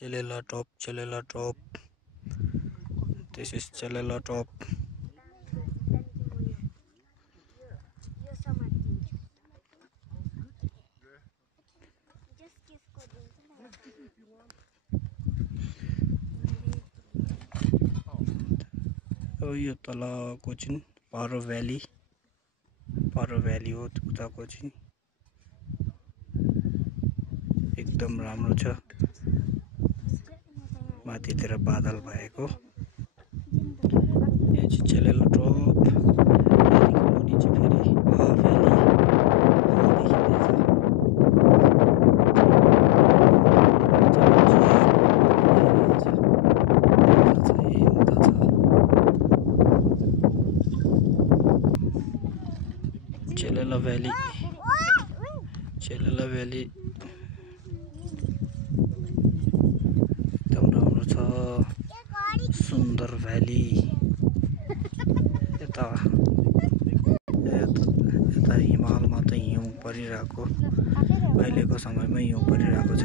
Chellela top, Chellela top. This is Chellela top. अब यो तलको चाहिँ पारो भ्याली हो उताको चाहिँ एकदम राम्रो छ माथितिर बादल भएको यो चाहिँ चेलेलो टप मुनि चाहिँ फेरि भ्याली Chellela Valley एकदम राम्रो छ सुन्दर भ्याली यता हिमालमा त हिउँ परिरहेको अहिलेको समयमा हिउँ परिरहेको छ